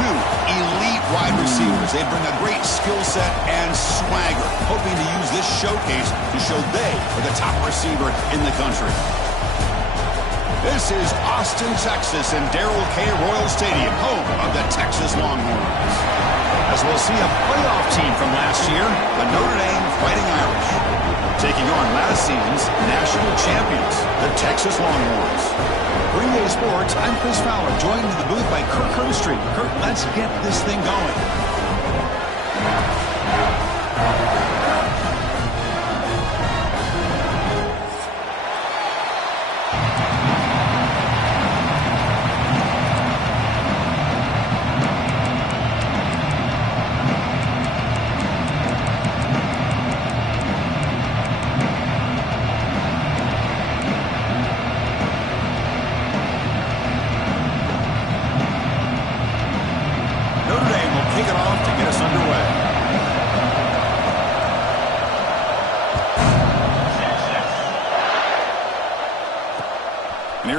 two elite wide receivers. They bring a great skill set and swagger, hoping to use this showcase to show they are the top receiver in the country. This is Austin, Texas, and Darrell K. Royal Stadium, home of the Texas Longhorns. As we'll see a playoff team from last year, the Notre Dame Fighting Irish, taking on last season's national champions, the Texas Longhorns. For EA Sports, I'm Chris Fowler, joined in the booth by Kirk Herbstreit. Kirk, let's get this thing going.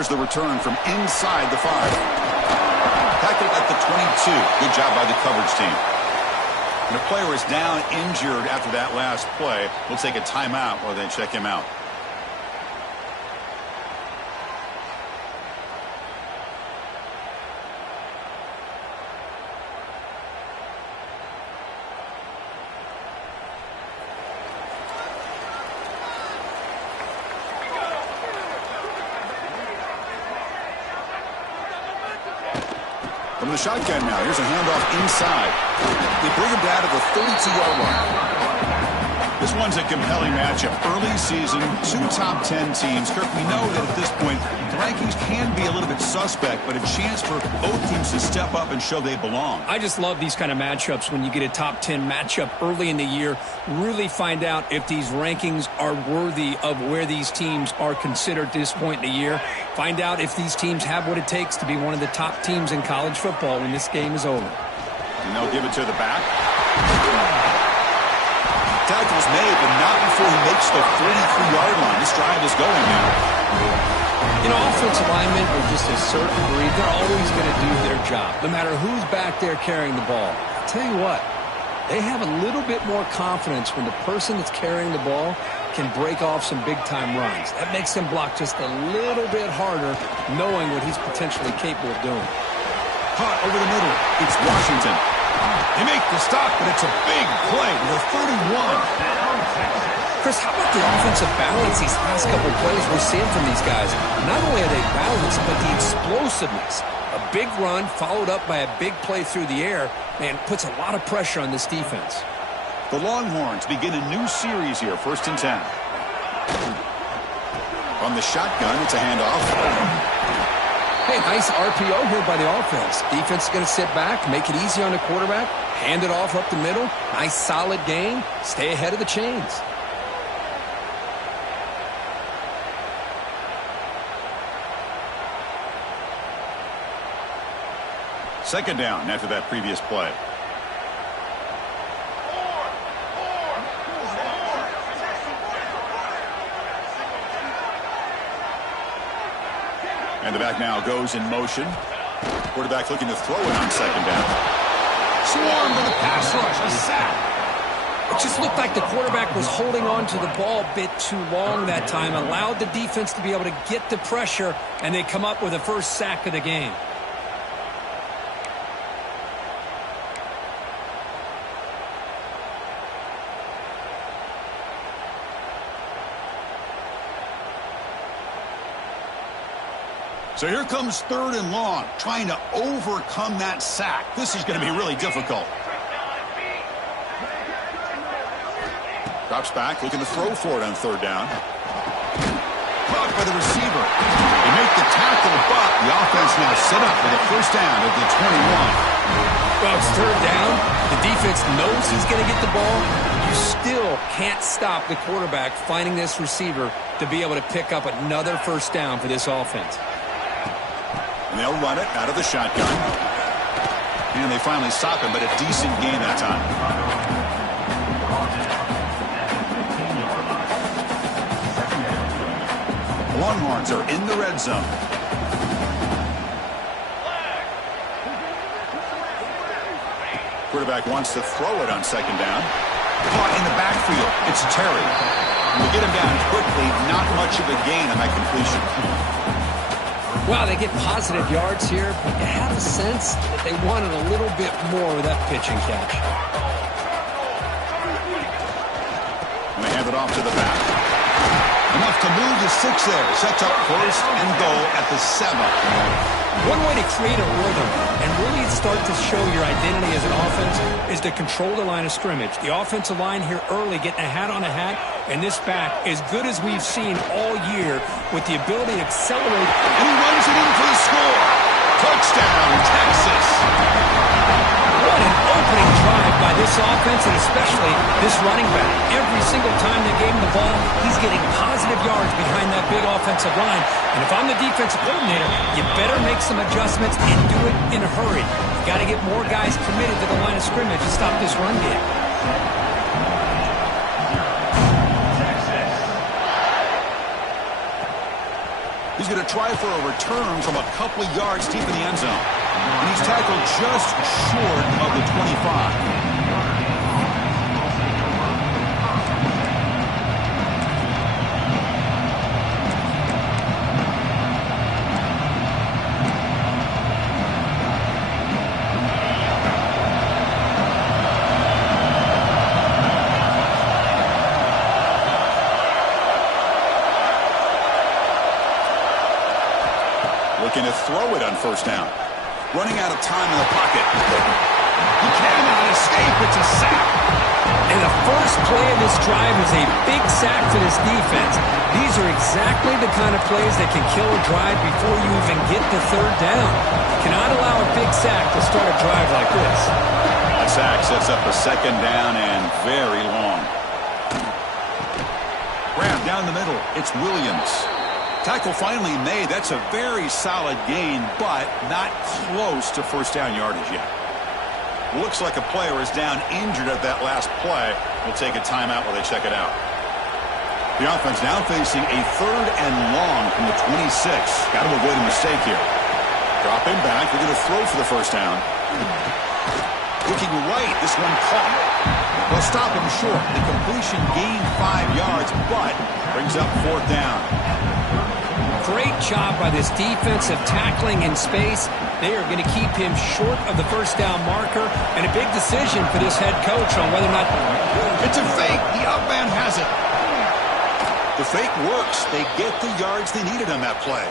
Here's the return from inside the 5. Tackled at the 22. Good job by the coverage team. And the player is down injured after that last play. We'll take a timeout while they check him out. From the shotgun now, here's a handoff inside. They bring him down to the 32-yard line. This one's a compelling matchup. Early season, two top 10 teams. Kirk, we know that at this point, the rankings can be a little bit suspect, but a chance for both teams to step up and show they belong. I just love these kind of matchups when you get a top 10 matchup early in the year. Really find out if these rankings are worthy of where these teams are considered at this point in the year. Find out if these teams have what it takes to be one of the top teams in college football when this game is over. And they'll give it to the back. Tackle's made, but not before he makes the 43-yard line. This drive is going now. You know, offensive linemen are just a certain breed. They're always going to do their job, no matter who's back there carrying the ball. I'll tell you what, they have a little bit more confidence when the person that's carrying the ball can break off some big-time runs. That makes them block just a little bit harder, knowing what he's potentially capable of doing. Caught over the middle. It's Washington. They make the stop, but it's a big play with a 31. Chris, how about the offensive balance these last couple of plays we're seeing from these guys? Not only are they balanced, but the explosiveness. A big run followed up by a big play through the air, man, puts a lot of pressure on this defense. The Longhorns begin a new series here, 1st and 10. On the shotgun, it's a handoff. Hey, nice RPO here by the offense. Defense is going to sit back, make it easy on the quarterback, hand it off up the middle. Nice solid gain. Stay ahead of the chains. Second down after that previous play. And the back now goes in motion. Quarterback looking to throw it on second down. Swarmed with a pass rush, a sack. It just looked like the quarterback was holding on to the ball a bit too long that time, allowed the defense to be able to get the pressure, and they come up with the first sack of the game. So here comes 3rd and long, trying to overcome that sack. This is going to be really difficult. Drops back, looking to throw for it on 3rd down. Caught by the receiver. They make the tackle, but the offense now set up for the first down at the 21. Well, it's 3rd down. The defense knows he's going to get the ball. You still can't stop the quarterback finding this receiver to be able to pick up another first down for this offense. And they'll run it out of the shotgun. And they finally stop him, but a decent gain that time. Longhorns are in the red zone. Quarterback wants to throw it on second down. Caught in the backfield. It's Terry. We get him down quickly. Not much of a gain on that completion. Wow, they get positive yards here, but you have a sense that they wanted a little bit more with that pitch and catch. And they hand it off to the back. Enough to move to 6 there. Sets up first and goal at the 7. One way to create a rhythm and really start to show your identity as an offense is to control the line of scrimmage. The offensive line here early getting a hat on a hat, and this back as good as we've seen all year with the ability to accelerate. And he runs it in for the score. Touchdown, Texas. What an opening drive by this offense, and especially this running back. Every single time they gave him the ball, he's getting positive yards behind that big offensive line. And if I'm the defensive coordinator, you better make some adjustments and do it in a hurry. You got to get more guys committed to the line of scrimmage to stop this run game. He's going to try for a return from a couple of yards deep in the end zone. And he's tackled just short of the 25. Looking to throw it on first down. Running out of time in the pocket. He cannot escape. It's a sack. And the first play of this drive is a big sack for this defense. These are exactly the kind of plays that can kill a drive before you even get to third down. You cannot allow a big sack to start a drive like this. That sack sets up a second down and very long. Grab down the middle. It's Williams. Tackle finally made. That's a very solid gain, but not close to first down yardage yet. Looks like a player is down injured at that last play. We'll take a timeout while they check it out. The offense now facing a third and long from the 26. Got to avoid a mistake here. Dropping back. We're going to throw for the first down. Looking right. This one caught. They'll stop him short. The completion gained 5 yards, but brings up fourth down. Great job by this defensive tackling in space. They are going to keep him short of the first down marker, and a big decision for this head coach on whether or not... It's a fake. The up man has it. The fake works. They get the yards they needed on that play.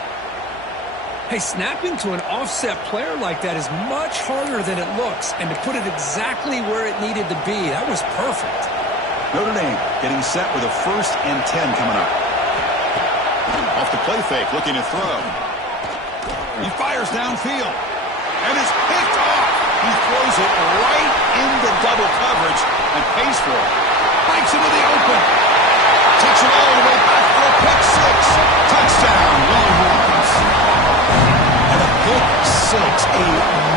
Hey, snapping to an offset player like that is much harder than it looks, and to put it exactly where it needed to be, that was perfect. Notre Dame getting set with a 1st and 10 coming up. Off the play fake, looking to throw. He fires downfield and is picked off. He throws it right into double coverage and pays for it. Breaks into the open. Takes it all the way back for a pick 6. Touchdown, Longhorns. And a pick 6, a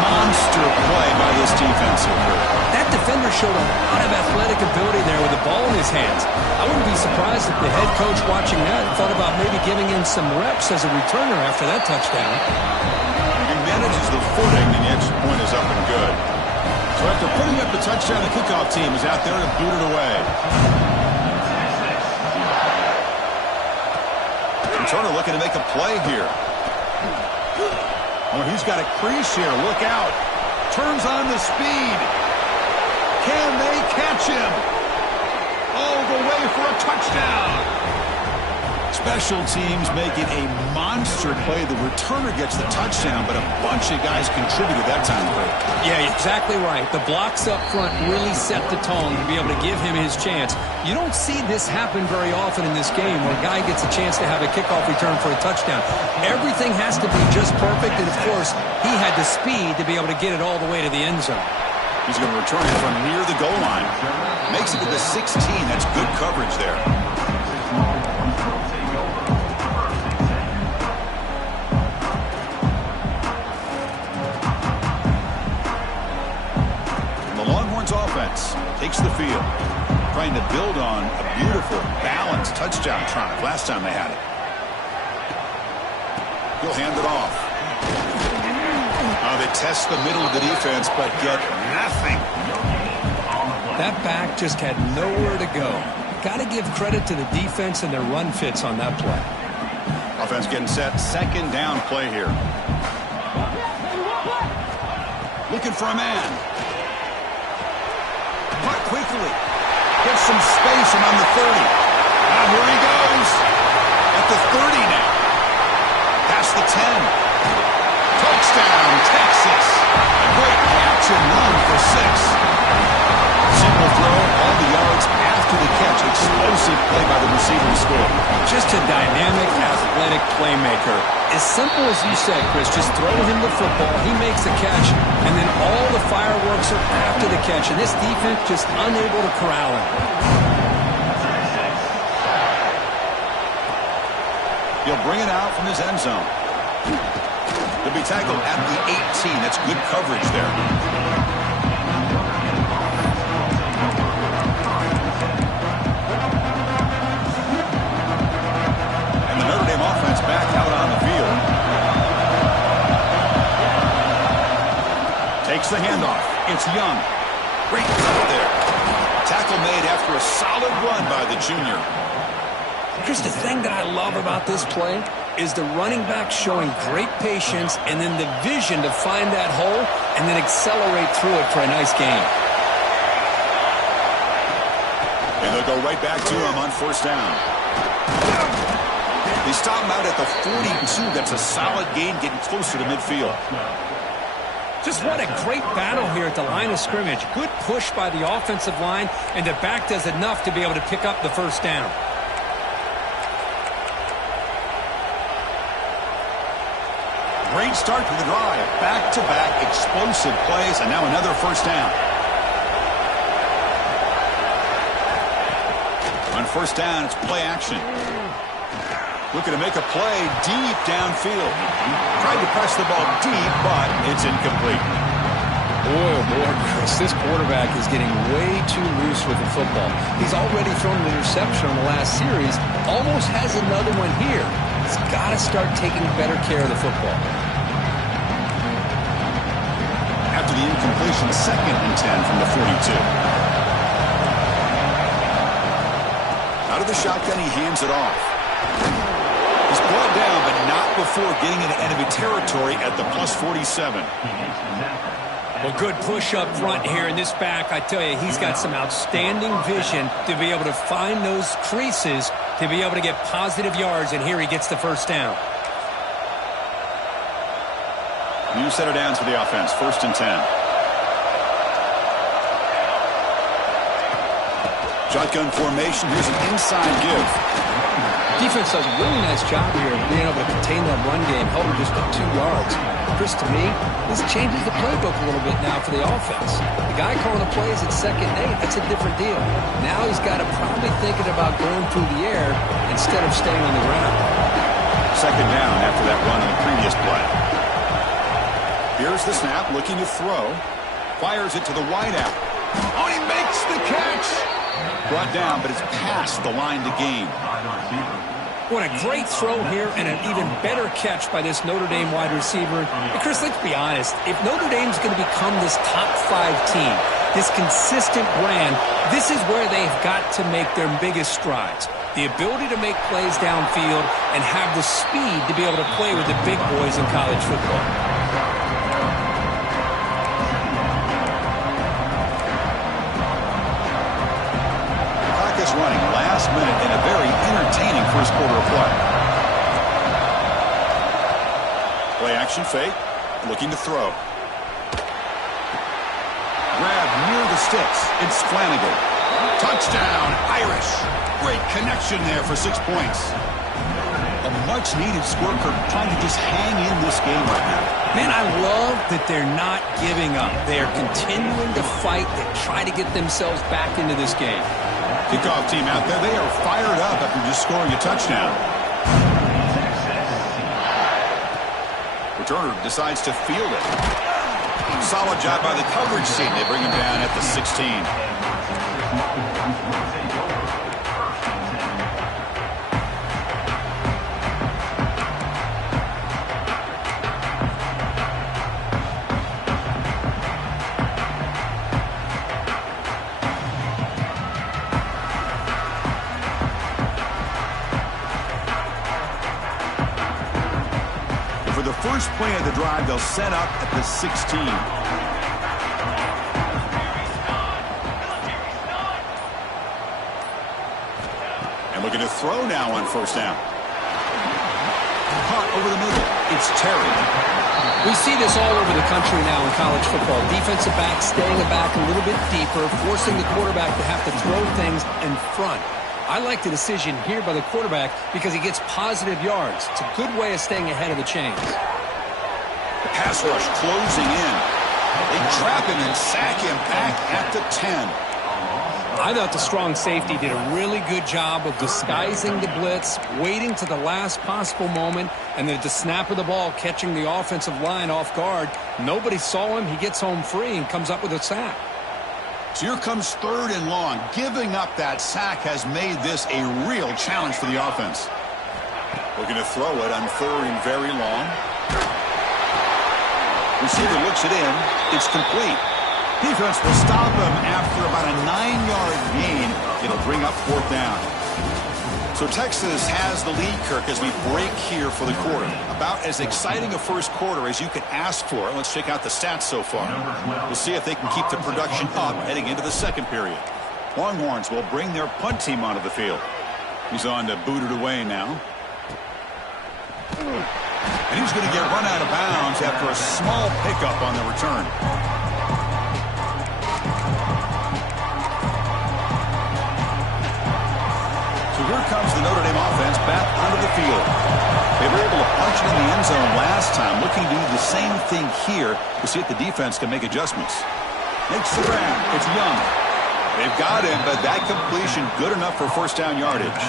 monster play by this defense here. That defender showed a lot of athletic ability there with the ball in his hands. I wouldn't be surprised if the head coach watching that thought about maybe giving him some reps as a returner after that touchdown. He manages the footing, and the extra point is up and good. So after putting up the touchdown, the kickoff team is out there to boot it away. Turner looking to make a play here. Oh, he's got a crease here. Look out. Turns on the speed. Can they catch him? All the way for a touchdown. Special teams making a monster play. The returner gets the touchdown, but a bunch of guys contributed that time. Yeah, exactly right. The blocks up front really set the tone to be able to give him his chance. You don't see this happen very often in this game where a guy gets a chance to have a kickoff return for a touchdown. Everything has to be just perfect, and of course, he had the speed to be able to get it all the way to the end zone. He's going to return it from near the goal line. Makes it to the 16. That's good coverage there. The Longhorns offense takes the field, trying to build on a beautiful, balanced touchdown drive last time they had it. He'll hand it off. Oh, they test the middle of the defense, but get nothing. That back just had nowhere to go. Got to give credit to the defense and their run fits on that play. Offense getting set. Second down play here. Looking for a man. Caught quickly. Gets some space around the 30. Now here he goes. At the 30 now. Past the 10. Touchdown, Texas. A great catch and run for 6. Simple throw, all the yards after the catch. Explosive play by the receiver to score. Just a dynamic, athletic playmaker. As simple as you said, Chris, just throw him the football, he makes the catch, and then all the fireworks are after the catch, and this defense just unable to corral him. He'll bring it out from his end zone. He'll be tackled at the 18. That's good coverage there. And the Notre Dame offense back out on the field. Takes the handoff. It's Young. Great cut there. Tackle made after a solid run by the junior. Chris, the thing that I love about this play is the running back showing great patience and then the vision to find that hole and then accelerate through it for a nice gain. And they'll go right back to him on first down. They stop him out at the 42. That's a solid gain, getting closer to midfield. Just what a great battle here at the line of scrimmage. Good push by the offensive line, and the back does enough to be able to pick up the first down. Great start to the drive. Back-to-back explosive plays, and now another first down. On first down, it's play action. Looking to make a play deep downfield. Tried to press the ball deep, but it's incomplete. Boy, oh boy, Chris, this quarterback is getting way too loose with the football. He's already thrown an interception on the last series, almost has another one here. He's got to start taking better care of the football. After the incompletion, 2nd and 10 from the 42. Out of the shotgun, he hands it off. He's brought down, but not before getting into enemy territory at the plus 47. Well, good push up front here in this back. I tell you, he's got some outstanding vision to be able to find those creases to be able to get positive yards, and here he gets the first down. New set of downs for the offense. 1st and 10. Shotgun formation. Here's an inside give. Defense does a really nice job here of being able to contain that run game, held him just 2 yards. Chris, to me, this changes the playbook a little bit now for the offense. The guy calling the plays at 2nd and 8, that's a different deal. Now he's got to probably thinking about going through the air instead of staying on the ground. 2nd down after that run on the previous play. Here's the snap, looking to throw. Fires it to the wideout. Oh, he makes the catch! Brought down, but it's past the line to gain. What a great throw here and an even better catch by this Notre Dame wide receiver. And Chris, let's be honest. If Notre Dame's going to become this top 5 team, this consistent brand, this is where they've got to make their biggest strides. The ability to make plays downfield and have the speed to be able to play with the big boys in college football. Running last minute in a very entertaining first quarter of play. Play action fake, looking to throw. Grab near the sticks. It's Flanagan. Touchdown, Irish. Great connection there for 6 points. A much-needed scorecard trying to just hang in this game right now. Man, I love that they're not giving up. They are continuing to fight. They try to get themselves back into this game. Kickoff team out there, they are fired up after just scoring a touchdown. Returner decides to field it. Solid job by the coverage team. They bring him down at the 16. first play of the drive, they'll set up at the 16. And looking to throw now on first down. Caught over the middle. It's Terry. We see this all over the country now in college football. Defensive backs staying back a little bit deeper, forcing the quarterback to have to throw things in front. I like the decision here by the quarterback because he gets positive yards. It's a good way of staying ahead of the chains. The pass rush closing in. They trap him and sack him back at the 10. I thought the strong safety did a really good job of disguising the blitz, waiting to the last possible moment, and then at the snap of the ball, catching the offensive line off guard. Nobody saw him. He gets home free and comes up with a sack. So here comes 3rd and long. Giving up that sack has made this a real challenge for the offense. Looking to throw it on 3rd and very long. Receiver looks it in. It's complete. Defense will stop him after about a 9-yard gain. It'll bring up 4th down. So Texas has the lead, Kirk, as we break here for the quarter. About as exciting a first quarter as you could ask for. Let's check out the stats so far. We'll see if they can keep the production up heading into the second period. Longhorns will bring their punt team onto the field. He's on to boot it away now. And he's going to get run out of bounds after a small pickup on the return. Here comes the Notre Dame offense back onto the field. They were able to punch it in the end zone last time, looking to do the same thing here to see if the defense can make adjustments. Makes the grab. It's Young. They've got him, but that completion good enough for first down yardage.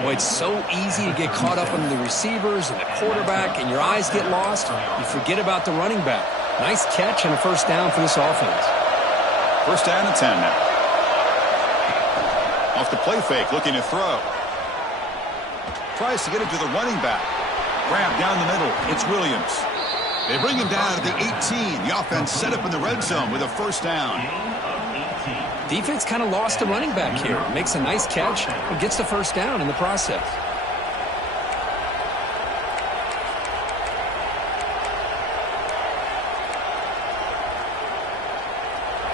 Boy, it's so easy to get caught up on the receivers and the quarterback, and your eyes get lost. You forget about the running back. Nice catch and a first down for this offense. First down and 10 now. Off the play fake, looking to throw. Tries to get it to the running back. Grab down the middle. It's Williams. They bring him down to the 18. The offense set up in the red zone with a first down. Defense kind of lost the running back here. Makes a nice catch and gets the first down in the process.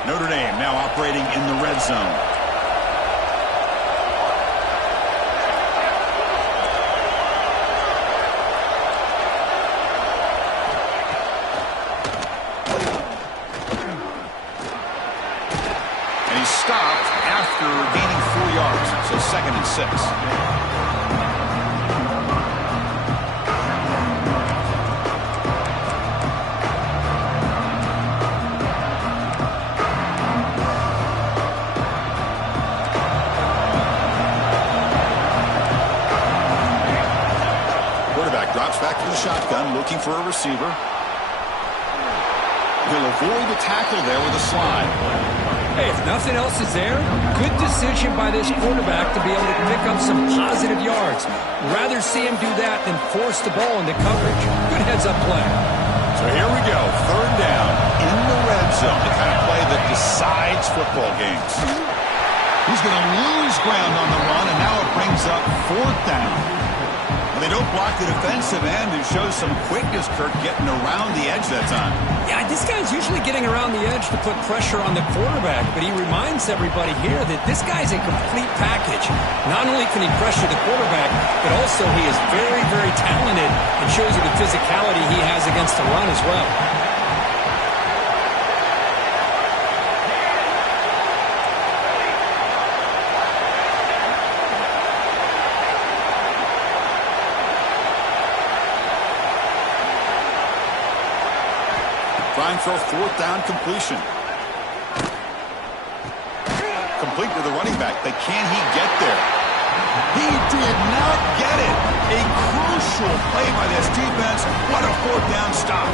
Notre Dame now operating in the red zone. Stopped after gaining 4 yards, so 2nd and 6. Quarterback drops back to the shotgun, looking for a receiver. He'll avoid the tackle there with a slide. Hey, if nothing else is there, good decision by this quarterback to be able to pick up some positive yards. Rather see him do that than force the ball into coverage. Good heads-up play. So here we go, 3rd down in the red zone, the kind of play that decides football games. He's going to lose ground on the run, and now it brings up 4th down. They don't block the defensive end and shows some quickness, Kirk, getting around the edge that time. Yeah, this guy's usually getting around the edge to put pressure on the quarterback, but he reminds everybody here that this guy's a complete package. Not only can he pressure the quarterback, but also he is very, very talented and shows you the physicality he has against the run as well. Trying for a 4th down completion. Complete to the running back, but can he get there? He did not get it. A crucial play by this defense. What a 4th down stop.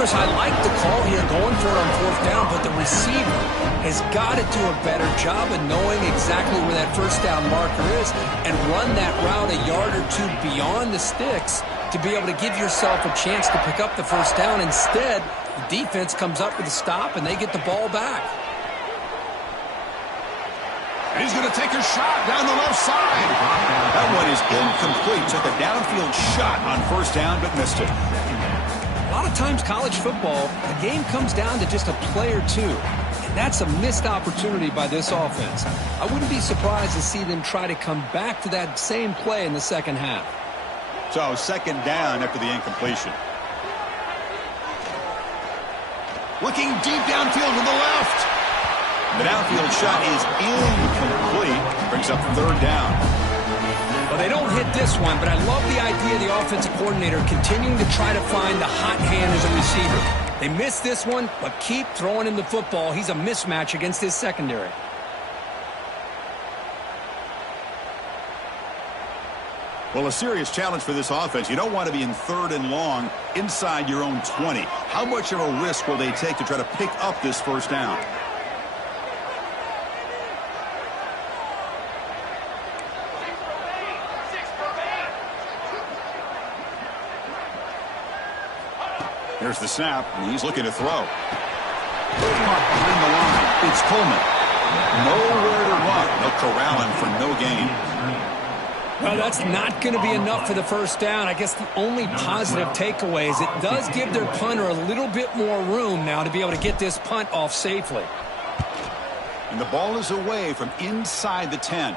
Chris, I like the call here going for it on 4th down, but the receiver has got to do a better job of knowing exactly where that first down marker is and run that route a yard or two beyond the sticks to be able to give yourself a chance to pick up the first down. Instead, the defense comes up with a stop, and they get the ball back. And he's going to take a shot down the left side. That one is incomplete. Took a downfield shot on first down, but missed it. A lot of times college football, the game comes down to just a play or two. And that's a missed opportunity by this offense. I wouldn't be surprised to see them try to come back to that same play in the second half. So second down after the incompletion. Looking deep downfield to the left. The downfield shot is incomplete. Brings up third down. Well, they don't hit this one, but I love the idea of the offensive coordinator continuing to try to find the hot hand as a receiver. They missed this one, but keep throwing him the football. He's a mismatch against his secondary. Well, a serious challenge for this offense. You don't want to be in third and long inside your own 20. How much of a risk will they take to try to pick up this first down? There's the snap, and he's looking to throw. Caught behind the line. It's Coleman. Nowhere to run. They'll corral him for no gain. Well, that's not going to be enough for the first down. I guess the only positive takeaway is it does give their punter a little bit more room now to be able to get this punt off safely. And the ball is away from inside the 10.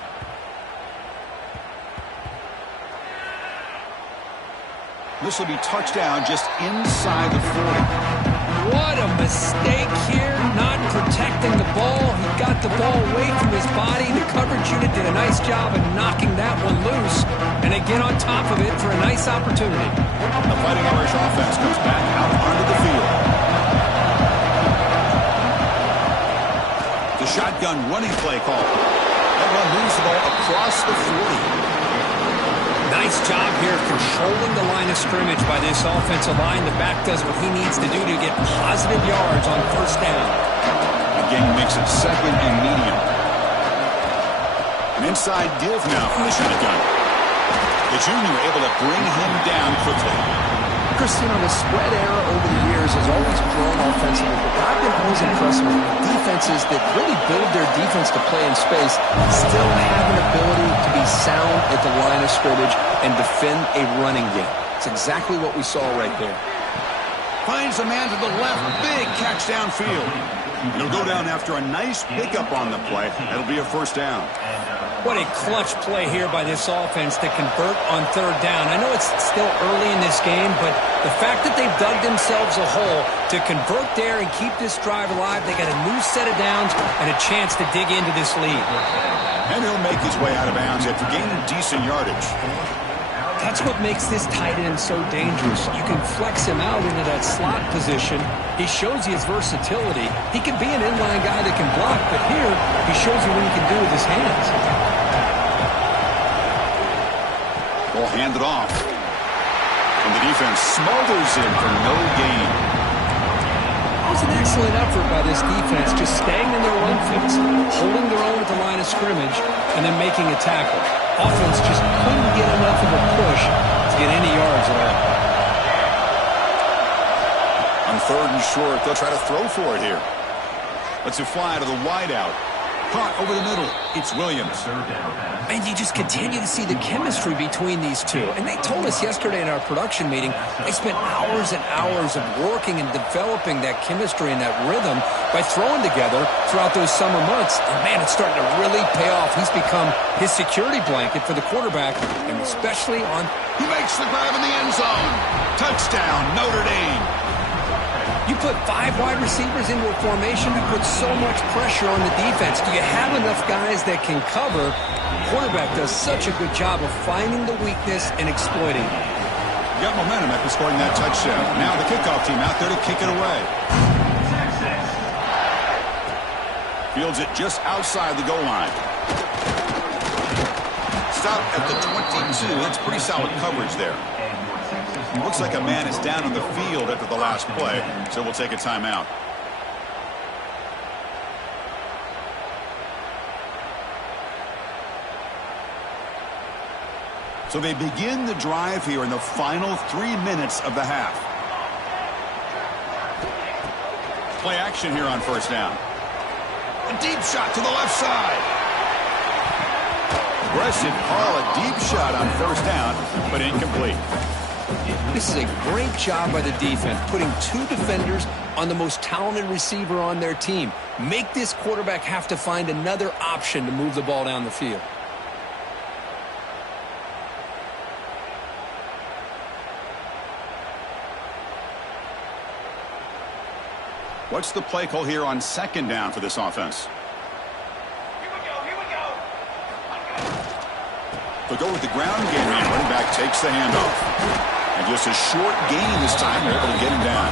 This will be touchdown just inside the 40. What a mistake here, not protecting the ball. He got the ball away from his body. The coverage unit did a nice job of knocking that one loose. And they get on top of it for a nice opportunity. The Fighting Irish offense comes back out onto the field. The shotgun running play call. That run moves the ball across the 40. Nice job here controlling the line of scrimmage by this offensive line. The back does what he needs to do to get positive yards on first down. The game makes it second and medium. An inside give now from the shotgun. The junior able to bring him down quickly. Christian, on the spread era over the years has always grown offensively, but I've been always impressed with defenses that really build their defense to play in space, still have an ability to be sound at the line of scrimmage and defend a running game. It's exactly what we saw right there. Finds a man to the left, big catch downfield. It'll go down after a nice pickup on the play. That'll be a first down. What a clutch play here by this offense to convert on third down. I know it's still early in this game, but the fact that they've dug themselves a hole to convert there and keep this drive alive, they got a new set of downs and a chance to dig into this lead. And he'll make his way out of bounds after gaining decent yardage. That's what makes this tight end so dangerous. You can flex him out into that slot position. He shows you his versatility. He can be an inline guy that can block, but here he shows you what he can do with his hands. Ball handed off. And the defense smothers him for no gain. That was an excellent effort by this defense, just staying in their run fits, holding their own at the line of scrimmage, and then making a tackle. Offense just couldn't get enough of a push to get any yards at all. On third and short, they'll try to throw for it here. Let's it fly to the wideout. Caught over the middle. It's Williams. And you just continue to see the chemistry between these two. And they told us yesterday in our production meeting, they spent hours and hours of working and developing that chemistry and that rhythm by throwing together throughout those summer months. And, man, it's starting to really pay off. He's become his security blanket for the quarterback, and especially on... He makes the grab in the end zone. Touchdown, Notre Dame. You put 5 wide receivers into a formation that puts so much pressure on the defense. Do you have enough guys that can cover? The quarterback does such a good job of finding the weakness and exploiting it. Got momentum after scoring that touchdown. Now the kickoff team out there to kick it away. Fields it just outside the goal line. Stop at the 22. That's pretty solid coverage there. Looks like a man is down on the field after the last play, so we'll take a timeout. So they begin the drive here in the final 3 minutes of the half. Play action here on first down. A deep shot to the left side. aggressive call, a deep shot on first down, but incomplete. This is a great job by the defense, putting two defenders on the most talented receiver on their team. Make this quarterback have to find another option to move the ball down the field. What's the play call here on second down for this offense? They'll go with the ground game. Running back takes the handoff. And just a short gain this time. They're able to get him down.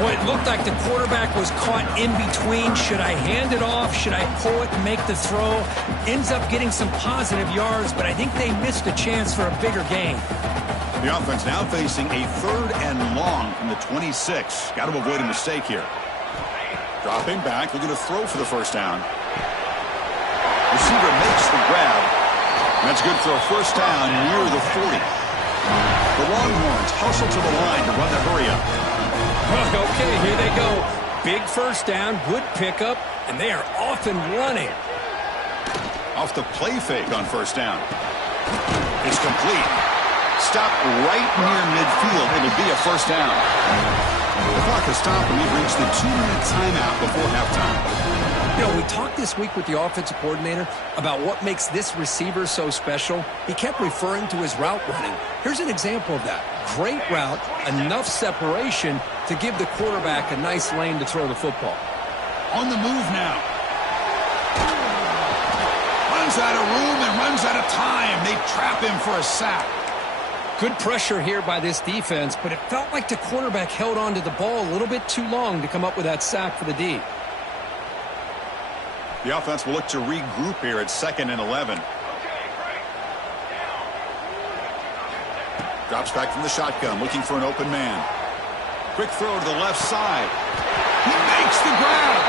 Well, it looked like the quarterback was caught in between. Should I hand it off? Should I pull it and make the throw? Ends up getting some positive yards, but I think they missed a chance for a bigger gain. The offense now facing a 3rd and long from the 26. Got to avoid a mistake here. Dropping back, looking to throw for the first down. Receiver makes the grab. That's good for a first down near the 40. The Longhorns hustle to the line to run the hurry up. Okay, here they go. Big first down, good pickup, and they are off and running. Off the play fake on first down. It's complete. Stop right near midfield. It'll be a first down. The clock has stopped, and we've reached the 2-minute timeout before halftime. You know, we talked this week with the offensive coordinator about what makes this receiver so special. He kept referring to his route running. Here's an example of that. Great route, enough separation to give the quarterback a nice lane to throw the football. On the move now. Runs out of room and runs out of time. They trap him for a sack. Good pressure here by this defense, but it felt like the quarterback held on to the ball a little bit too long to come up with that sack for the D. The offense will look to regroup here at 2nd and 11. Drops back from the shotgun, looking for an open man. Quick throw to the left side. He makes the grab.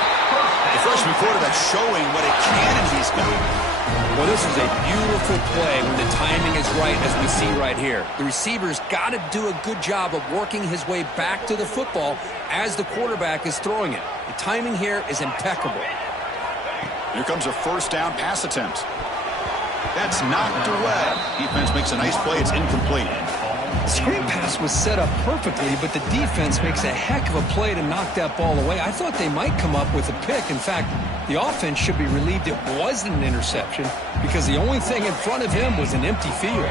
The freshman quarterback showing what a cannon he's got. Well, this is a beautiful play when the timing is right, as we see right here. The receiver's got to do a good job of working his way back to the football as the quarterback is throwing it. The timing here is impeccable. Here comes a first down pass attempt. That's knocked away. Defense makes a nice play. It's incomplete. The screen pass was set up perfectly, but the defense makes a heck of a play to knock that ball away. I thought they might come up with a pick. In fact, the offense should be relieved it wasn't an interception because the only thing in front of him was an empty field.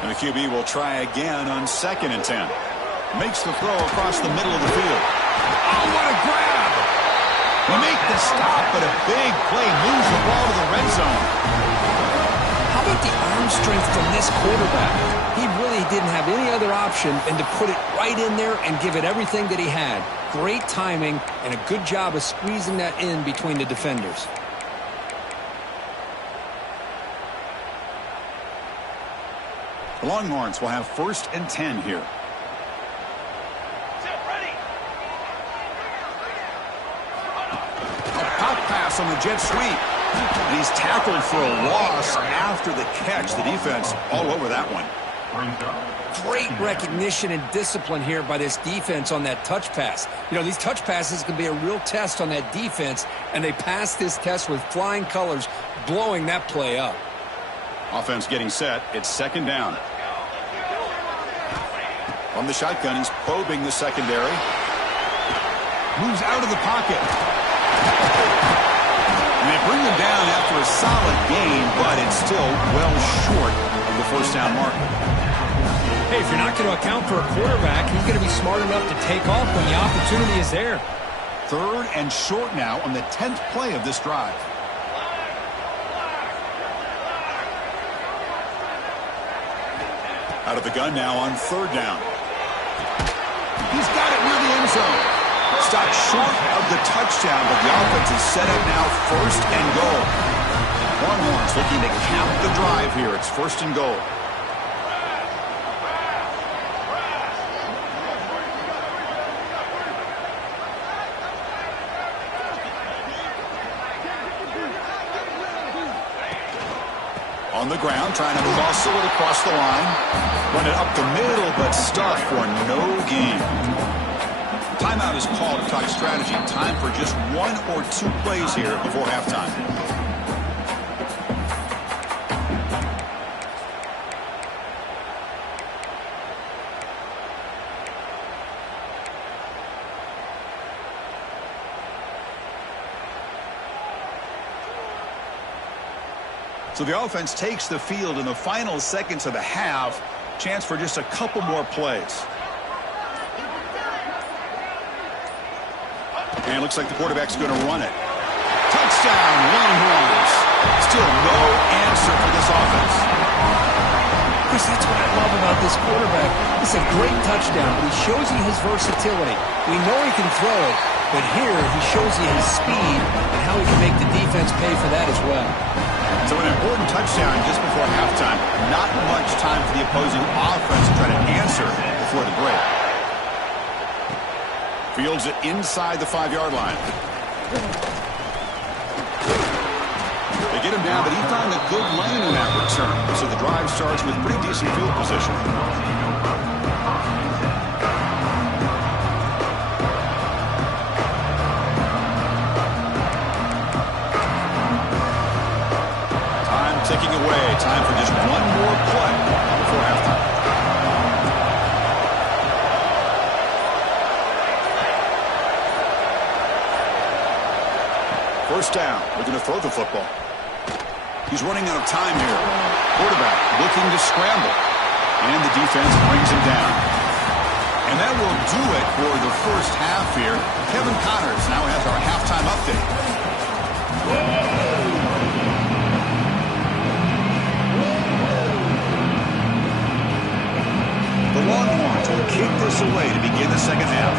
And the QB will try again on 2nd and 10. Makes the throw across the middle of the field. Oh, what a grab! They make the stop, but a big play moves the ball to the red zone. How about the arm strength from this quarterback? He really didn't have any other option than to put it right in there and give it everything that he had. Great timing and a good job of squeezing that in between the defenders. The Longhorns will have 1st and 10 here. On the jet sweep. And he's tackled for a loss after the catch. The defense all over that one. Great recognition and discipline here by this defense on that touch pass. You know, these touch passes can be a real test on that defense, and they passed this test with flying colors, blowing that play up. Offense getting set. It's 2nd down. From the shotgun, he's probing the secondary. Moves out of the pocket. And they bring him down after a solid gain, but it's still well short of the first down mark. Hey, if you're not going to account for a quarterback, he's going to be smart enough to take off when the opportunity is there. 3rd and short now on the 10th play of this drive. Out of the gun now on 3rd down. He's got it near the end zone. Stopped short of the touchdown, but the offense is set up now 1st and goal. Longhorns looking to cap the drive here. It's 1st and goal. On the ground, trying to muscle it across the line. Run it up the middle, but stuffed for no gain. Timeout is called to talk strategy. Time for just 1 or 2 plays here before halftime. So the offense takes the field in the final seconds of the half. Chance for just a couple more plays. And it looks like the quarterback's going to run it. Touchdown, Longhorns. Still no answer for this offense. Chris, that's what I love about this quarterback. It's a great touchdown, but he shows you his versatility. We know he can throw it, but here he shows you his speed and how he can make the defense pay for that as well. So an important touchdown just before halftime. Not much time for the opposing offense to try to answer before the break. Fields it inside the 5-yard line. They get him down, but he found a good lane in that return. So the drive starts with pretty decent field position. Time ticking away. Time for just one more play before halftime. First down. We're going to throw the football. He's running out of time here. Quarterback looking to scramble. And the defense brings him down. And that will do it for the first half here. Kevin Connors now has our halftime update. The Longhorns will kick this away to begin the second half.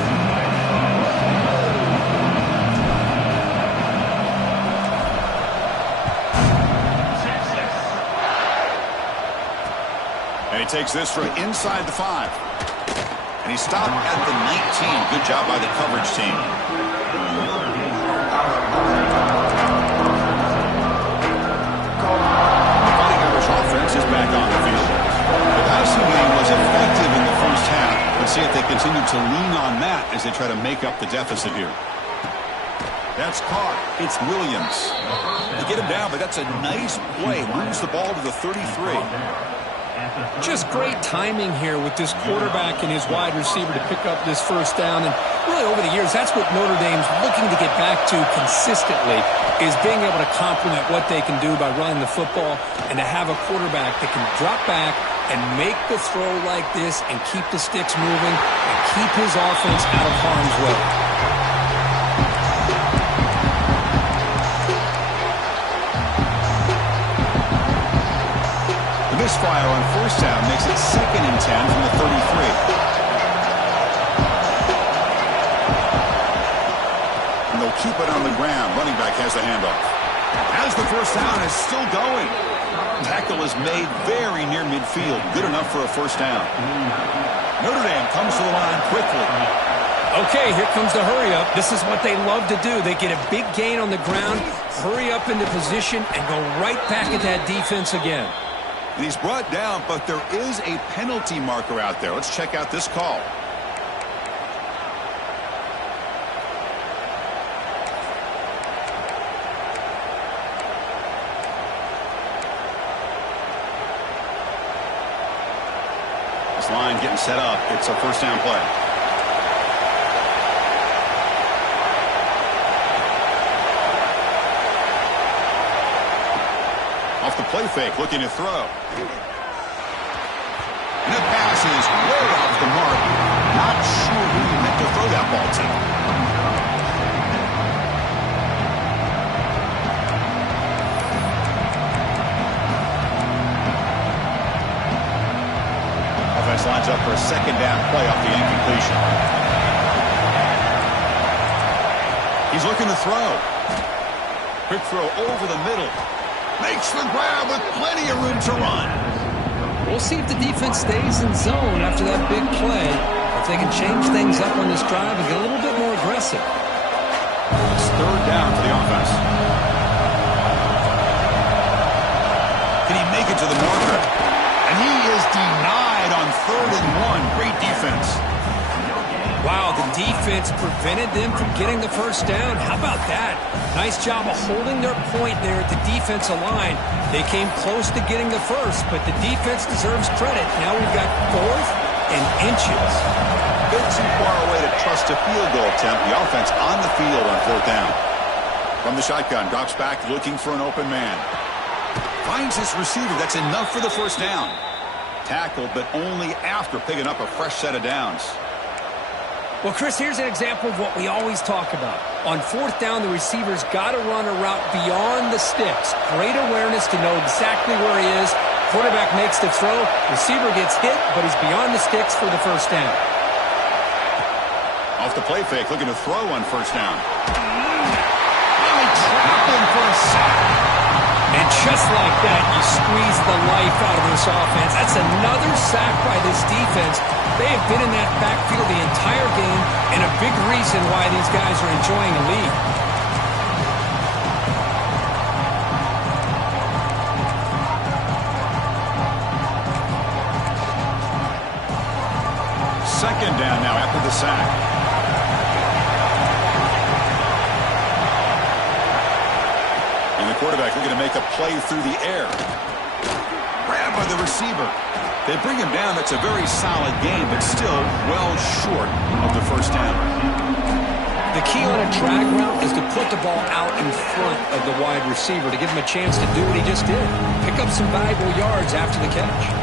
And he takes this from inside the 5. And he stopped at the 19. Good job by the coverage team. The Fighting Irish offense is back on the field. The passing game was effective in the first half. Let's see if they continue to lean on that as they try to make up the deficit here. That's caught. It's Williams. They get him down, but that's a nice play. Moves the ball to the 33. Just great timing here with this quarterback and his wide receiver to pick up this first down. And really over the years, that's what Notre Dame's looking to get back to consistently, is being able to complement what they can do by running the football and to have a quarterback that can drop back and make the throw like this and keep the sticks moving and keep his offense out of harm's way. Misfire on first down makes it 2nd and 10 from the 33. And they'll keep it on the ground. Running back has the handoff. As the first down is still going. Tackle is made very near midfield. Good enough for a first down. Notre Dame comes to the line quickly. Okay, here comes the hurry up. This is what they love to do. They get a big gain on the ground, hurry up into position, and go right back at that defense again. And he's brought down, but there is a penalty marker out there. Let's check out this call. This line getting set up. It's a first down play. Off the play fake, looking to throw. And the pass is way off the mark. Not sure who he meant to throw that ball to. Offense lines up for a second down play off the incompletion. He's looking to throw. Quick throw over the middle. Makes the grab with plenty of room to run. We'll see if the defense stays in zone after that big play. If they can change things up on this drive and get a little bit more aggressive. It's third down for the offense. Can he make it to the marker? And he is denied on 3rd and 1. Great defense. Wow, the defense prevented them from getting the first down. How about that? Nice job of holding their point there at the defensive line. They came close to getting the first, but the defense deserves credit. Now we've got 4th and inches. Bit too far away to trust a field goal attempt. The offense on the field on 4th down. From the shotgun, drops back looking for an open man. Finds his receiver. That's enough for the first down. Tackled, but only after picking up a fresh set of downs. Well, Chris, here's an example of what we always talk about. On fourth down, the receiver's got to run a route beyond the sticks. Great awareness to know exactly where he is. Quarterback makes the throw. Receiver gets hit, but he's beyond the sticks for the first down. Off the play fake, looking to throw on first down. Really trapped him for a sack. And just like that, you squeeze the life out of this offense. That's another sack by this defense. They have been in that backfield the entire game, and a big reason why these guys are enjoying a lead. Second down now after the sack. Quarterback looking to make a play through the air. Grabbed by the receiver. They bring him down. That's a very solid game, but still well short of the first down. The key on a drag route is to put the ball out in front of the wide receiver to give him a chance to do what he just did. Pick up some valuable yards after the catch.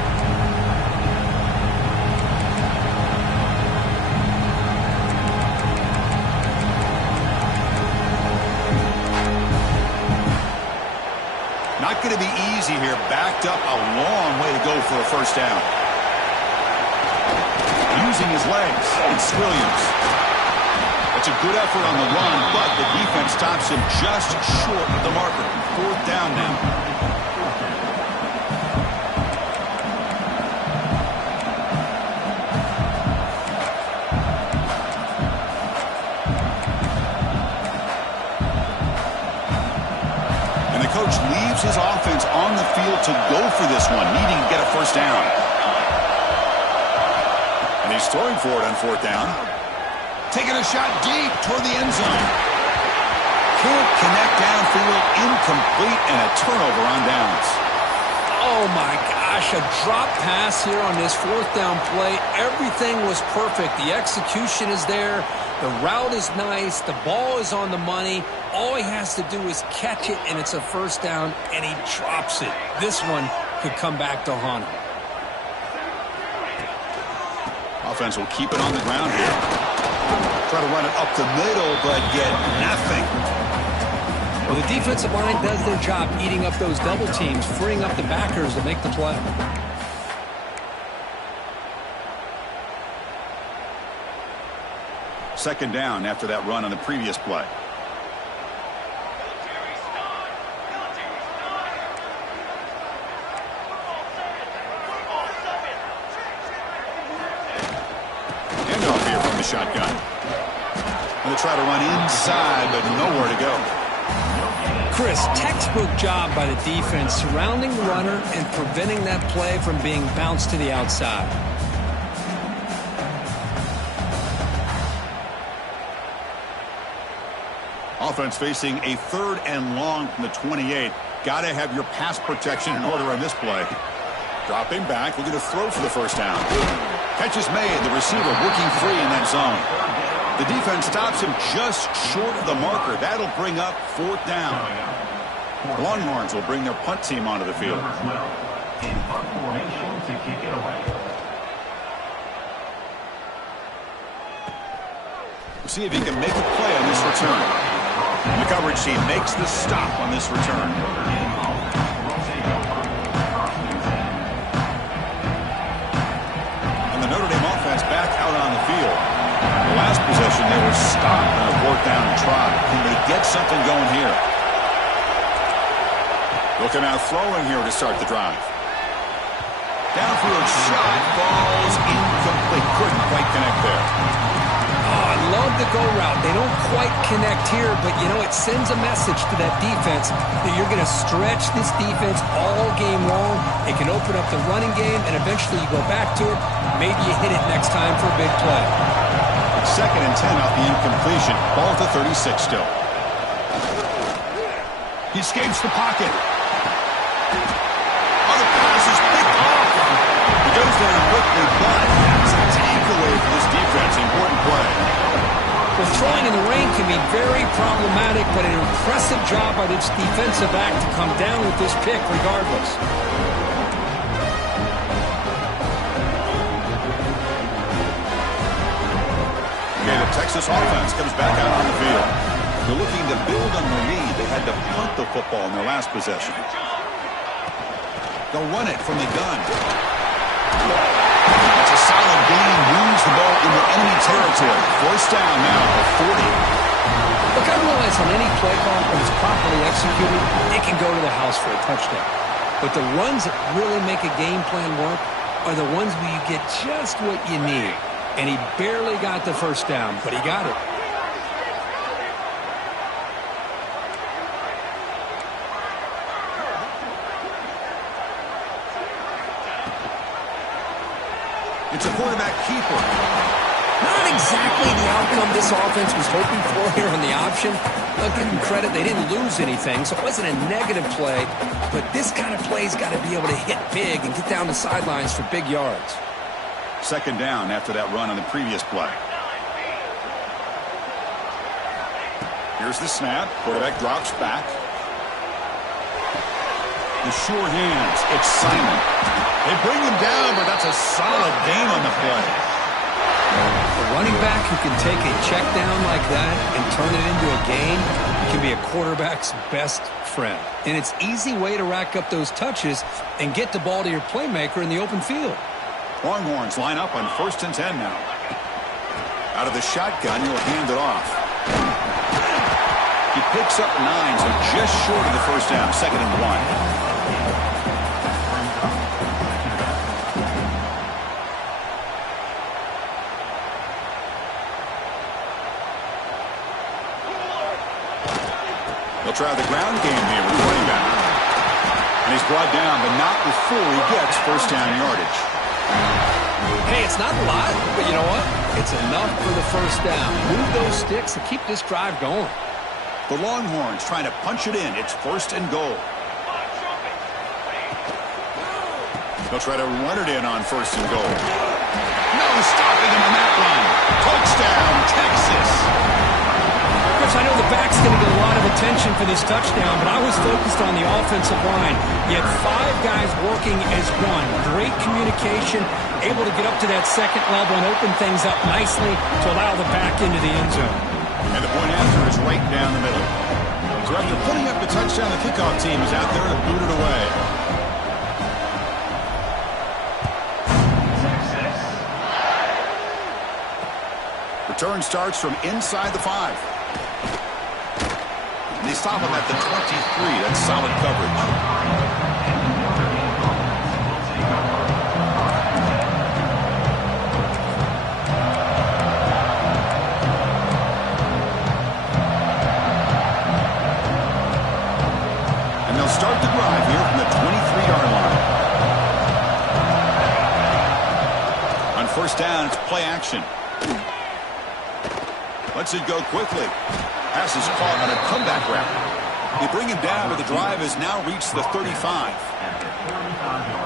Not going to be easy here. Backed up a long way to go for a first down. Using his legs, it's Williams. That's a good effort on the run, but the defense stops him just short of the marker. Fourth down now. Coach leaves his offense on the field to go for this one, needing to get a first down. And he's throwing for it on fourth down. Taking a shot deep toward the end zone. Can't connect downfield, incomplete, and a turnover on downs. Oh my gosh, a drop pass here on this fourth down play. Everything was perfect. The execution is there. The route is nice. The ball is on the money. All he has to do is catch it, and it's a first down, and he drops it. This one could come back to haunt him. Offense will keep it on the ground here. Try to run it up the middle, but get nothing. Well, the defensive line does their job eating up those double teams, freeing up the backers to make the play. Second down after that run on the previous play. Handoff here from the shotgun. Going to try to run inside, but nowhere to go. Chris, textbook job by the defense surrounding the runner and preventing that play from being bounced to the outside. Offense facing a third and long from the 28. Got to have your pass protection in order on this play. Dropping back, looking to throw for the first down. Catch is made. The receiver working free in that zone. The defense stops him just short of the marker. That'll bring up fourth down. The Longhorns will bring their punt team onto the field. We'll see if he can make a play on this return. The coverage team makes the stop on this return. And the Notre Dame offense back out on the field. The last possession, they were stopped on a fourth down and try. Can they get something going here? Looking out throwing here to start the drive. Downfield shot falls incomplete. Couldn't quite connect there. Oh, I love the go route. They don't quite connect here, but, you know, it sends a message to that defense that you're going to stretch this defense all game long. It can open up the running game, and eventually you go back to it. Maybe you hit it next time for a big play. Second and 10 off the incompletion. Ball at the 36 still. He escapes the pocket. Oh, the pass is picked off. He goes down quickly, but that's a takeaway for this defense. Important play. Well, throwing in the rain can be very problematic, but an impressive job by this defensive back to come down with this pick regardless. Okay, the Texas offense comes back out on the field. They're looking to build on the lead. They had to punt the football in their last possession. They'll run it from the gun. That's a solid gain. Moves the ball into enemy territory. First down now at 40. Look, I realize on any play call, when it's properly executed, it can go to the house for a touchdown. But the runs that really make a game plan work are the ones where you get just what you need. And he barely got the first down, but he got it. It's a quarterback keeper. Not exactly the outcome this offense was hoping for here on the option. I'll give them credit, they didn't lose anything, so it wasn't a negative play. But this kind of play's got to be able to hit big and get down the sidelines for big yards. Second down after that run on the previous play. Here's the snap. Quarterback drops back. The sure hands. It's Simon. They bring him down, but that's a solid gain on the play. A running back who can take a check down like that and turn it into a gain can be a quarterback's best friend. And it's an easy way to rack up those touches and get the ball to your playmaker in the open field. Longhorns line up on 1st and 10 now. Out of the shotgun, he'll hand it off. He picks up 9, so just short of the first down, 2nd and 1. They'll try the ground game here with the running back. And he's brought down, but not before he gets first down yardage. Hey, it's not a lot, but you know what? It's enough for the first down. Move those sticks and keep this drive going. The Longhorns trying to punch it in. It's 1st and goal. They'll try to run it in on 1st and goal. No stopping him on that run. Touchdown, Texas. Chris, I know the back's going to get a lot of attention for this touchdown, but I was focused on the offensive line. You had 5 guys working as one. Great communication, able to get up to that second level and open things up nicely to allow the back into the end zone. And the point after is right down the middle. So after putting up the touchdown, the kickoff team is out there to boot it away. Return starts from inside the 5. And they stop him at the 23. That's solid coverage. And they'll start the drive here from the 23-yard line. On first down, it's play action. Lets it go quickly. Pass is caught on a comeback route. They bring him down, but the drive has now reached the 35.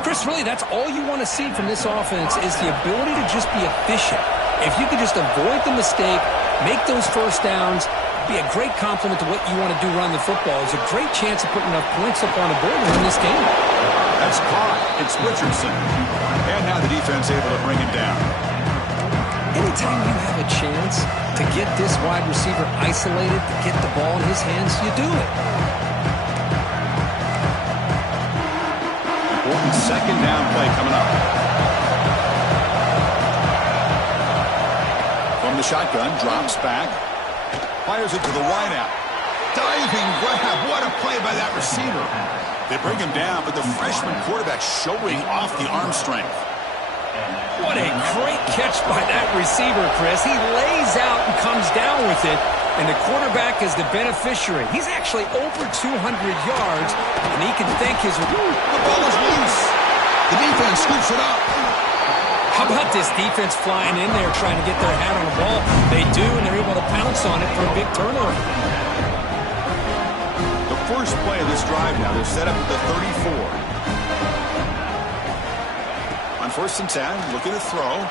Chris, really, that's all you want to see from this offense is the ability to just be efficient. If you could just avoid the mistake, make those first downs, be a great compliment to what you want to do run the football. It's a great chance of putting enough points up on the board to win this game. That's caught. It's Richardson. And now the defense able to bring him down. Anytime you have a chance to get this wide receiver isolated, to get the ball in his hands, you do it. Important second down play coming up. From the shotgun, drops back. Fires it to the wideout. Diving grab. What a play by that receiver. They bring him down, but the freshman quarterback showing off the arm strength. What a great catch by that receiver, Chris. He lays out and comes down with it, and the quarterback is the beneficiary. He's actually over 200 yards, and he can thank his... The ball is loose. The defense scoops it up. How about this defense flying in there trying to get their hat on the ball? They do, and they're able to pounce on it for a big turnover. The first play of this drive now, they're set up at the 34. On 1st and 10, looking to throw.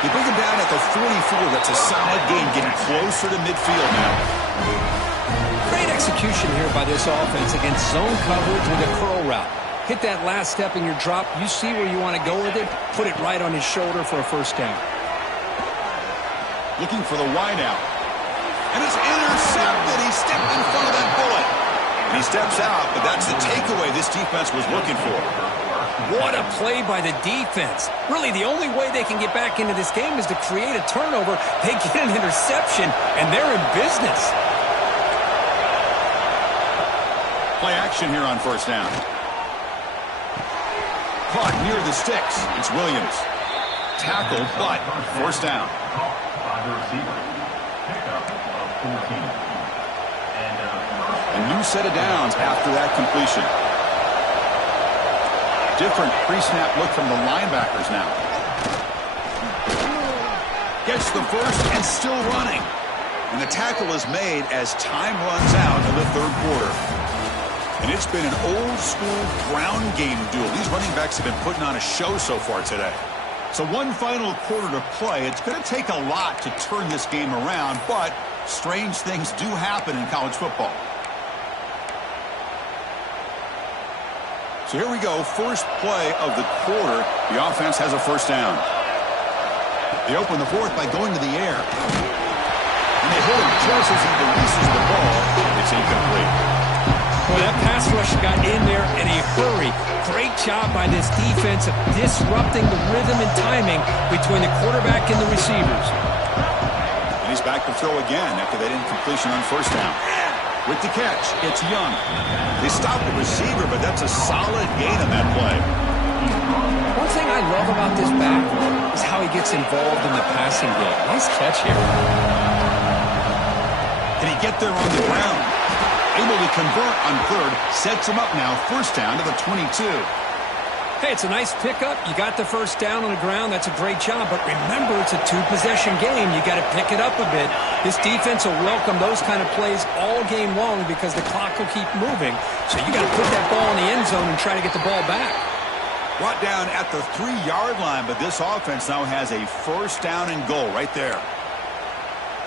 You bring him down at the 44. That's a solid gain, getting closer to midfield now. Great execution here by this offense against zone coverage with a curl route. Hit that last step in your drop. You see where you want to go with it. Put it right on his shoulder for a first down. Looking for the wide out. And it's intercepted. He stepped in front of that bullet. And he steps out, but that's the takeaway this defense was looking for. What a play by the defense. Really, the only way they can get back into this game is to create a turnover. They get an interception, and they're in business. Play action here on first down. Caught near the sticks. It's Williams. Tackled, but first down. A new set of downs after that completion. Different pre-snap look from the linebackers now. Gets the first and still running. And the tackle is made as time runs out of the third quarter. And it's been an old-school ground game duel. These running backs have been putting on a show so far today. So one final quarter to play. It's going to take a lot to turn this game around, but strange things do happen in college football. So here we go, first play of the quarter. The offense has a first down. They open the fourth by going to the air. And they hit him just as he releases the ball. It's incomplete. Well, that pass rush got in there in a hurry. Great job by this defense of disrupting the rhythm and timing between the quarterback and the receivers. And he's back to throw again after that incompletion on first down. With the catch, it's Young. They stopped the receiver, but that's a solid gain on that play. One thing I love about this back is how he gets involved in the passing game. Nice catch here. Can he get there on the ground? Able to convert on third, sets him up now, first down to the 22. Hey, it's a nice pickup. You got the first down on the ground. That's a great job. But remember, it's a two-possession game. You got to pick it up a bit. This defense will welcome those kind of plays all game long because the clock will keep moving. So you got to put that ball in the end zone and try to get the ball back. Brought down at the 3-yard line, but this offense now has a first down and goal right there.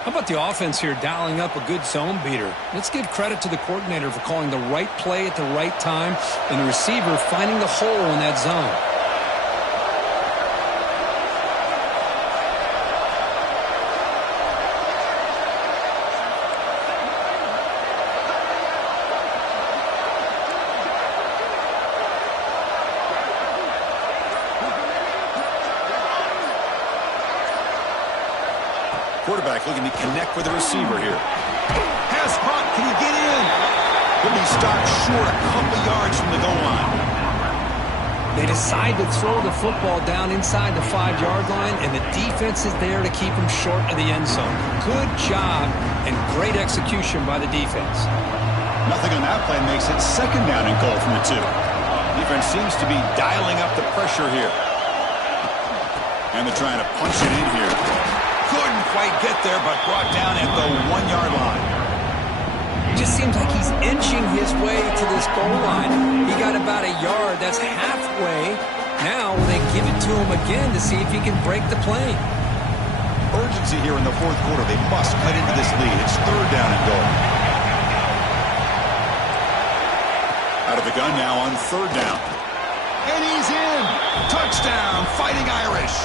How about the offense here dialing up a good zone beater? Let's give credit to the coordinator for calling the right play at the right time and the receiver finding the hole in that zone. Quarterback looking to connect with the receiver here. Pass caught. Can he get in? He'll be stopped short a couple yards from the goal line. They decide to throw the football down inside the 5-yard line, and the defense is there to keep him short of the end zone. Good job and great execution by the defense. Nothing on that play makes it second down and goal from the 2. Defense seems to be dialing up the pressure here. And they're trying to punch it in here. Couldn't quite get there, but brought down at the 1-yard line. It just seems like he's inching his way to this goal line. He got about a yard. That's halfway. Now they give it to him again to see if he can break the play. Urgency here in the fourth quarter. They must cut into this lead. It's third down and goal. Out of the gun now on third down. And he's in. Touchdown, Fighting Irish.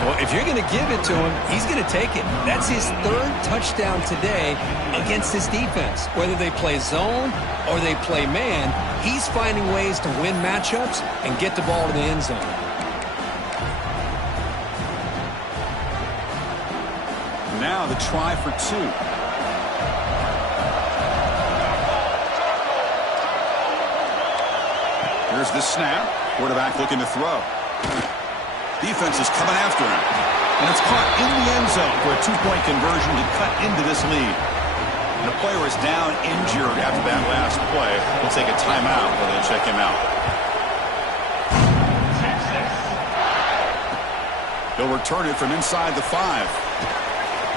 Well, if you're going to give it to him, he's going to take it. That's his third touchdown today against this defense. Whether they play zone or they play man, he's finding ways to win matchups and get the ball to the end zone. Now the try for 2. Here's the snap. Quarterback looking to throw. Defense is coming after him. And it's caught in the end zone for a 2-point conversion to cut into this lead. And the player is down injured after that last play. We'll take a timeout while they check him out. He'll return it from inside the 5.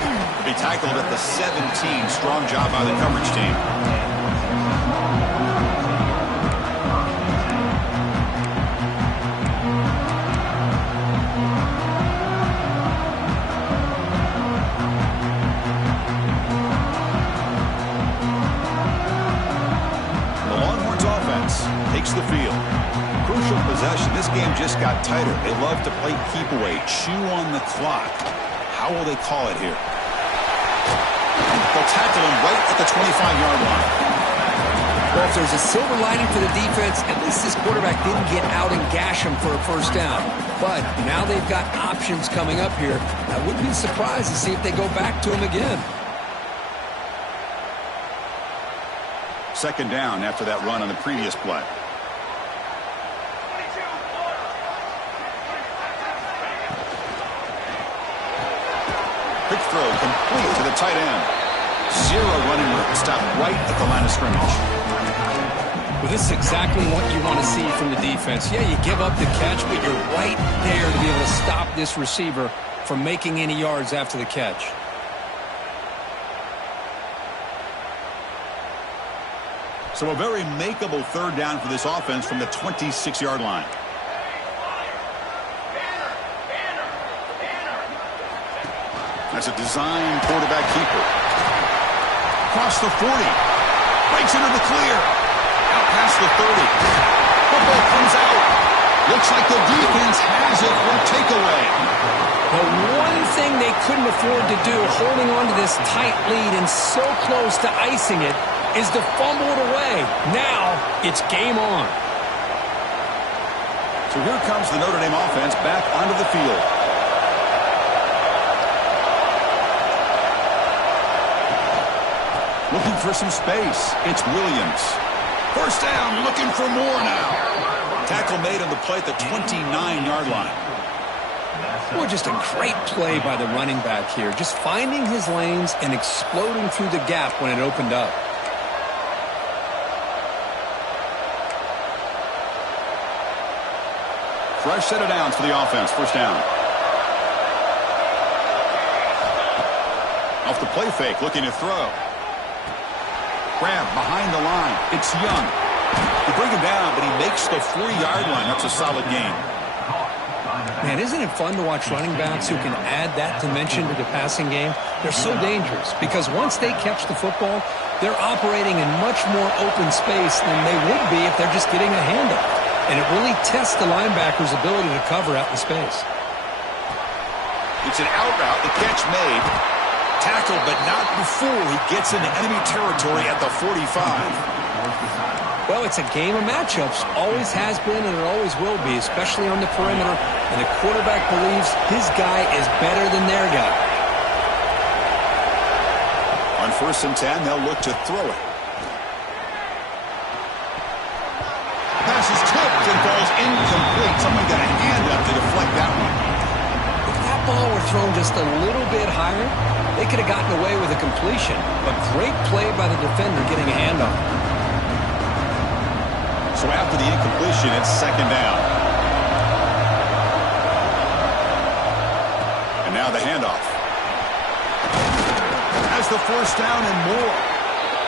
He'll be tackled at the 17. Strong job by the coverage team. this game just got tighter. They love to play keep away, chew on the clock. How will they call it here? They'll tackle him right at the 25-yard line. Well, if there's a silver lining for the defense, at least this quarterback didn't get out and gash him for a first down. But now they've got options coming up here. I wouldn't be surprised to see if they go back to him again. Second down after that run on the previous play. Quick throw complete to the tight end. Zero running room. Stopped right at the line of scrimmage. Well, this is exactly what you want to see from the defense. Yeah, you give up the catch, but you're right there to be able to stop this receiver from making any yards after the catch. So a very makeable third down for this offense from the 26-yard line. That's a design quarterback keeper. Across the 40. Breaks into the clear. Out past the 30. Football comes out. Looks like the defense has it for takeaway. The one thing they couldn't afford to do, holding on to this tight lead and so close to icing it, is to fumble it away. Now, it's game on. So here comes the Notre Dame offense back onto the field. Looking for some space. It's Williams. First down, looking for more now. Tackle made on the play at the 29-yard line. Well, just a great play by the running back here. Just finding his lanes and exploding through the gap when it opened up. Fresh set of downs for the offense. First down. Off the play fake, looking to throw. Grab behind the line. It's Young. They bring him down, but he makes the 4-yard line. That's a solid gain. Man, isn't it fun to watch running backs who can add that dimension to the passing game? They're so dangerous because once they catch the football, they're operating in much more open space than they would be if they're just getting a handoff. And it really tests the linebacker's ability to cover out in space. It's an out route. The catch made. Tackled, but not before he gets into enemy territory at the 45. Well, it's a game of matchups. Always has been, and it always will be, especially on the perimeter. And the quarterback believes his guy is better than their guy. On 1st and 10, they'll look to throw it. Pass is tipped and falls incomplete. Someone got a hand up to deflect that one. If that ball were thrown just a little bit higher, they could have gotten away with a completion. But great play by the defender getting a hand on it. So after the incompletion, it's second down. And now the handoff. Has the first down and more.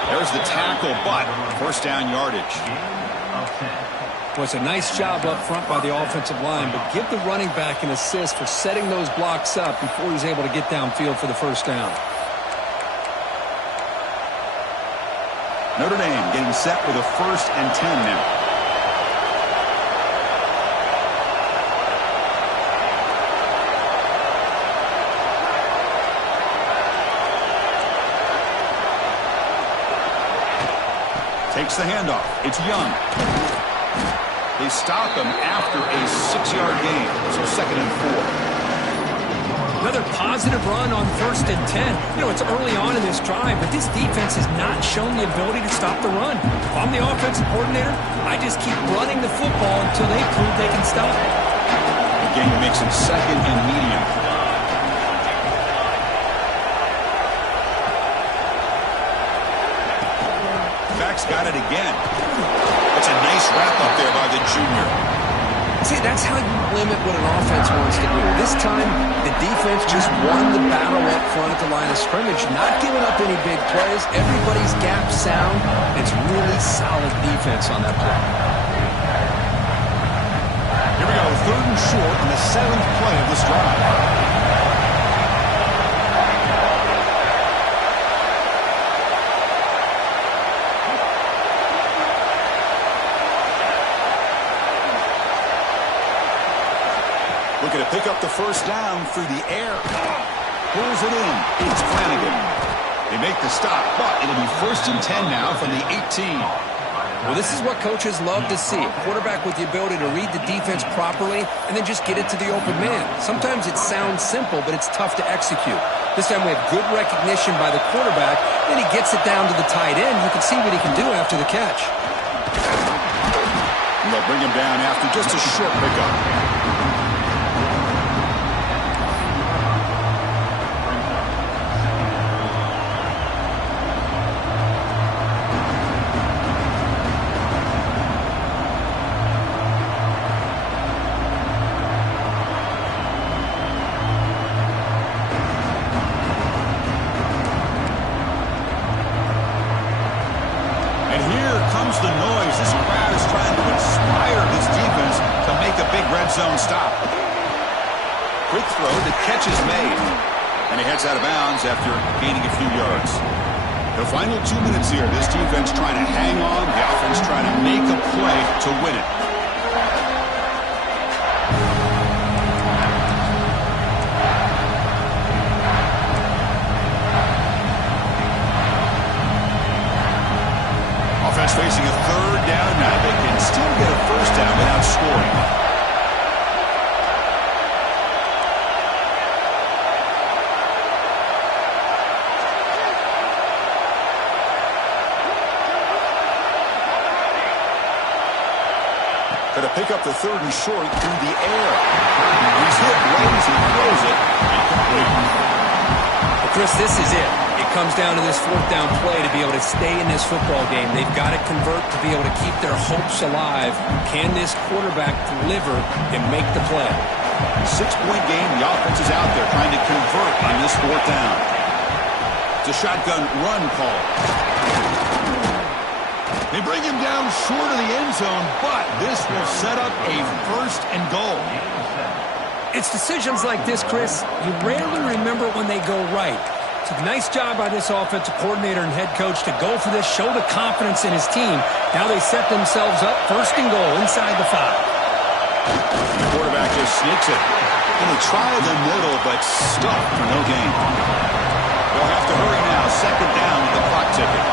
There's the tackle, but first down yardage. Well, it's a nice job up front by the offensive line, but give the running back an assist for setting those blocks up before he's able to get downfield for the first down. Notre Dame getting set with a 1st and 10 now. Takes the handoff. It's Young. They stop him after a 6-yard gain. So 2nd and 4. Another positive run on 1st and 10. You know, it's early on in this drive, but this defense has not shown the ability to stop the run. If I'm the offensive coordinator, I just keep running the football until they prove they can stop it. The game makes it 2nd and medium. Back's got it again. It's a nice wrap up there by the junior. See, that's how you limit what an offense wants to do. This time, the defense just won the battle up front at the line of scrimmage, not giving up any big plays. Everybody's gap sound. It's really solid defense on that play. Here we go, 3rd and short on the 7th play of this drive. the first down through the air. Pulls it in. It's Flanagan. They make the stop, but it'll be 1st and 10 now from the 18. Well, this is what coaches love to see. A quarterback with the ability to read the defense properly and then just get it to the open man. Sometimes it sounds simple, but it's tough to execute. This time we have good recognition by the quarterback, then he gets it down to the tight end. You can see what he can do after the catch. And they'll bring him down after just a short pickup. The noise. This crowd is trying to inspire this defense to make a big red zone stop. Quick throw, the catch is made. And he heads out of bounds after gaining a few yards. The final 2 minutes here, this defense trying to hang on, the offense trying to make a play to win it. Facing a 3rd down now. They can still get a 1st down without scoring. Going to pick up the 3rd and short through the air. He's hit right as he throws it. Incomplete. Well, Chris, this is it. It comes down to this 4th down play to be able to stay in this football game. They've got to convert to be able to keep their hopes alive. Can this quarterback deliver and make the play? 6-point game. The offense is out there trying to convert on this 4th down. It's a shotgun run call. They bring him down short of the end zone, but this will set up a 1st and goal. It's decisions like this, Chris, you rarely remember when they go right. It's a nice job by this offensive coordinator and head coach to go for this, show the confidence in his team. Now they set themselves up 1st and goal inside the 5. The quarterback just sneaks it. Going to try the middle, but stuffed for no gain. They'll have to hurry now. 2nd down with the clock ticking.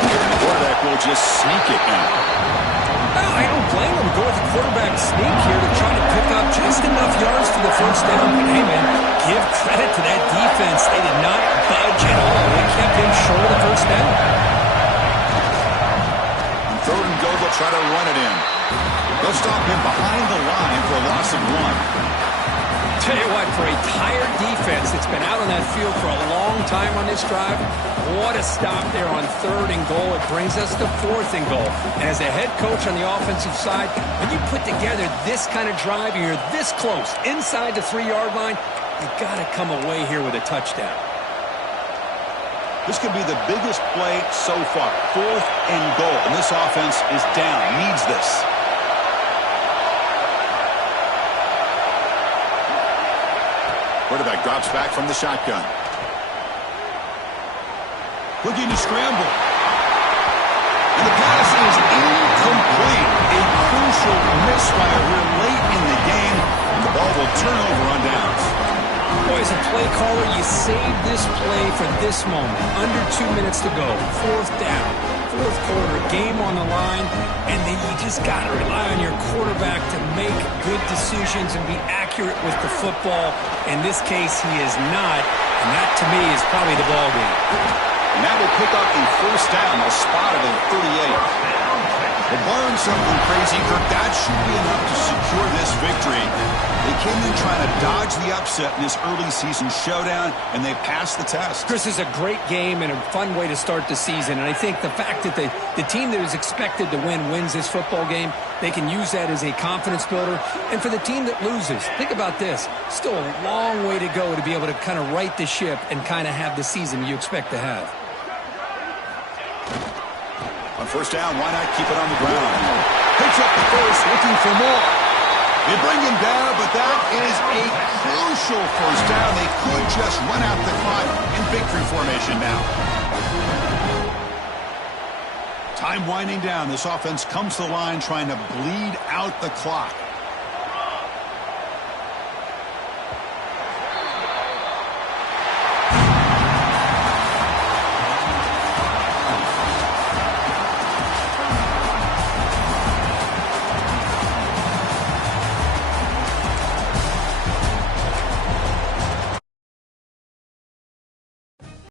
The quarterback will just sneak it now. Well, I don't blame him. Go with the quarterback sneak here to try to pick up just enough yards for the 1st down. But hey, man, give credit to that defense. They did not budge at all. They kept him short of the 1st down. 3rd and goal, they'll try to run it in. They'll stop him behind the line for a loss of 1. Tell you what, for a tired defense that's been out on that field for a long time on this drive, what a stop there on 3rd and goal. It brings us to 4th and goal. And as a head coach on the offensive side, when you put together this kind of drive and you're this close inside the 3-yard line, you've got to come away here with a touchdown. This could be the biggest play so far. 4th and goal. And this offense is down. Needs this. Quarterback drops back from the shotgun. Looking to scramble. And the pass is incomplete. A crucial misfire here late in the game. And the ball will turn over on downs. Boy, as a play caller, you save this play for this moment. Under 2 minutes to go. 4th down. 4th quarter, game on the line, and then you just got to rely on your quarterback to make good decisions and be accurate with the football. In this case, he is not, and that to me is probably the ball game. And that will pick up the 1st down. They'll spot it at 38. Well, barring something crazy, Kirk, that should be enough to secure this victory. They came in trying to dodge the upset in this early season showdown, and they passed the test. Chris, is a great game and a fun way to start the season. And I think the fact that the team that is expected to win wins this football game, they can use that as a confidence builder. And for the team that loses, think about this. Still a long way to go to be able to kind of right the ship and kind of have the season you expect to have. On 1st down, why not keep it on the ground? Picks up the 1st, looking for more. They bring him down, but that is a crucial 1st down. They could just run out the clock in victory formation now. Time winding down. This offense comes to the line trying to bleed out the clock.